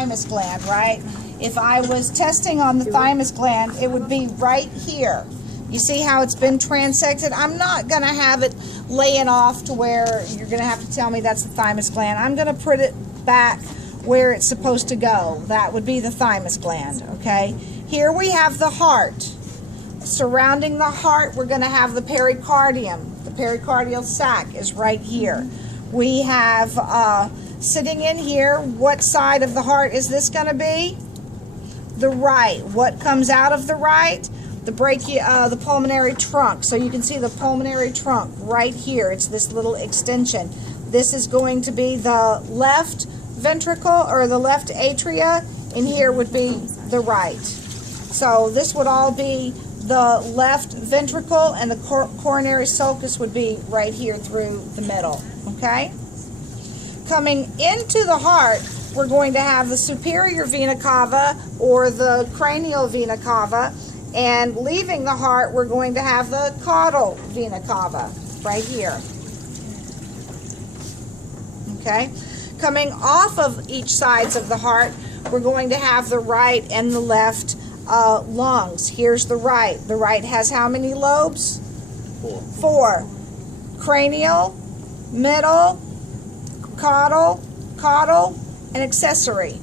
thymus gland, right? If I was testing on the thymus gland, it would be right here. You see how it's been transected? I'm not going to have it laying off to where you're going to have to tell me that's the thymus gland. I'm going to put it back where it's supposed to go. That would be the thymus gland, okay? Here we have the heart. Surrounding the heart, we're going to have the pericardium. The pericardial sac is right here. We have, sitting in here, what side of the heart is this going to be? The right. What comes out of the right? The pulmonary trunk. So you can see the pulmonary trunk right here. It's this little extension. This is going to be the left ventricle or the left atria, and here would be the right. So this would all be the left ventricle, and the coronary sulcus would be right here through the middle. Okay? Coming into the heart, we're going to have the superior vena cava or the cranial vena cava, and leaving the heart, we're going to have the caudal vena cava right here. Okay? Coming off of each sides of the heart, we're going to have the right and the left lungs. Here's the right. The right has how many lobes? 4. Cranial, middle, caudal, and accessory.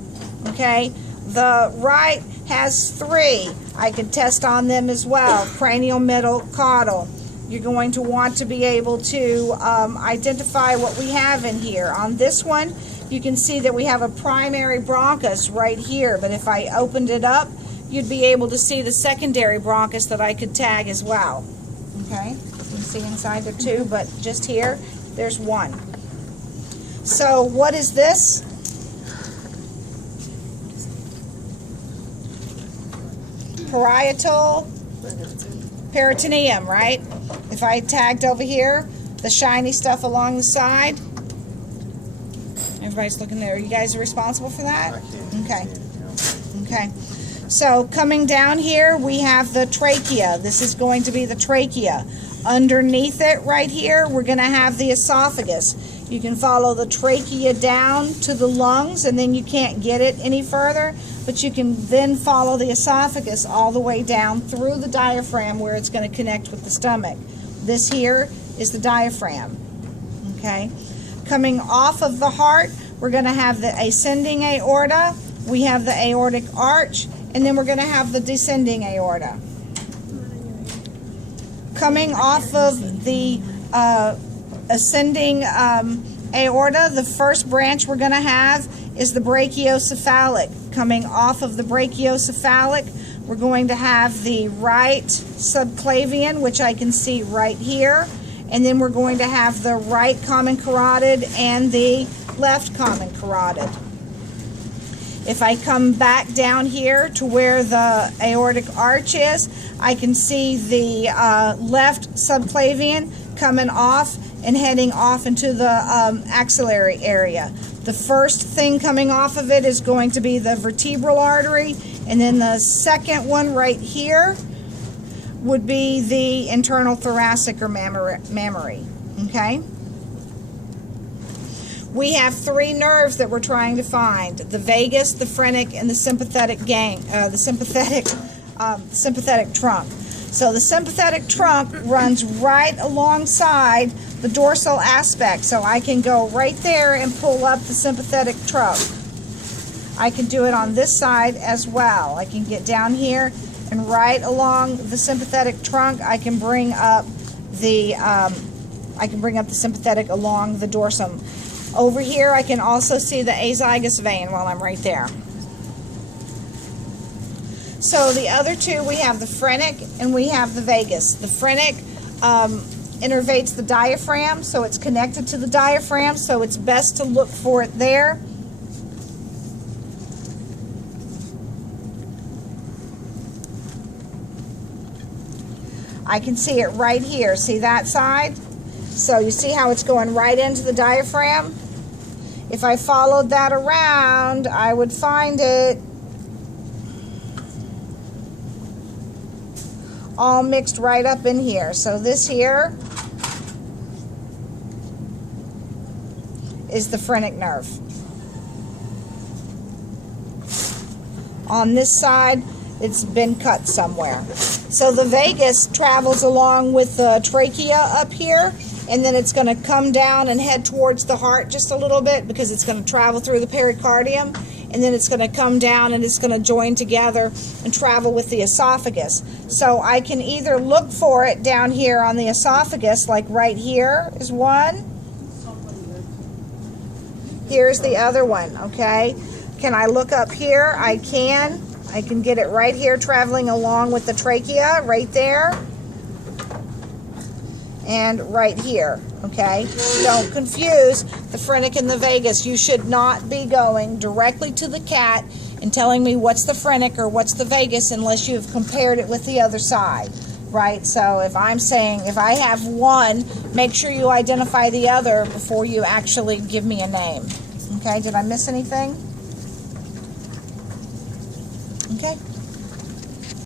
Okay? The right has 3. I can test on them as well. Cranial, middle, caudal. You're going to want to be able to identify what we have in here. On this one, you can see that we have a primary bronchus right here, but if I opened it up, you'd be able to see the secondary bronchus that I could tag as well. Okay? You can see inside there too, but just here, there's one. So what is this? Parietal peritoneum, right? If I tagged over here, the shiny stuff along the side. Everybody's looking there. You guys are responsible for that? Okay. Okay. So coming down here, we have the trachea. This is going to be the trachea. Underneath it right here, we're going to have the esophagus. You can follow the trachea down to the lungs, and then you can't get it any further, but you can then follow the esophagus all the way down through the diaphragm where it's going to connect with the stomach. This here is the diaphragm. Okay? Coming off of the heart, we're going to have the ascending aorta, we have the aortic arch, and then we're going to have the descending aorta. Coming off of the ascending aorta, the first branch we're going to have is the brachiocephalic. Coming off of the brachiocephalic, we're going to have the right subclavian, which I can see right here, and then we're going to have the right common carotid and the left common carotid. If I come back down here to where the aortic arch is, I can see the left subclavian coming off and heading off into the axillary area. The first thing coming off of it is going to be the vertebral artery, and then the second one right here would be the internal thoracic or mammary. Okay? We have 3 nerves that we're trying to find: the vagus, the phrenic, and the sympathetic sympathetic trunk. So the sympathetic trunk runs right alongside the dorsal aspect. So I can go right there and pull up the sympathetic trunk. I can do it on this side as well. I can get down here and right along the sympathetic trunk, I can bring up the sympathetic along the dorsum. Over here, I can also see the azygos vein while I'm right there. So the other 2, we have the phrenic and we have the vagus. The phrenic innervates the diaphragm, so it's connected to the diaphragm, so it's best to look for it there. I can see it right here. See that side? So you see how it's going right into the diaphragm? If I followed that around, I would find it all mixed right up in here. So this here is the phrenic nerve. On this side, it's been cut somewhere. So the vagus travels along with the trachea up here, and then it's going to come down and head towards the heart just a little bit because it's going to travel through the pericardium, and then it's going to come down and it's going to join together and travel with the esophagus. So I can either look for it down here on the esophagus, like right here is one. Here's the other one, okay? Can I look up here? I can. I can get it right here traveling along with the trachea, right there. And right here, okay? Don't confuse the phrenic and the vagus. You should not be going directly to the cat and telling me what's the phrenic or what's the vagus unless you've compared it with the other side, right? So if I'm saying, if I have one, make sure you identify the other before you actually give me a name. Okay, did I miss anything? Okay.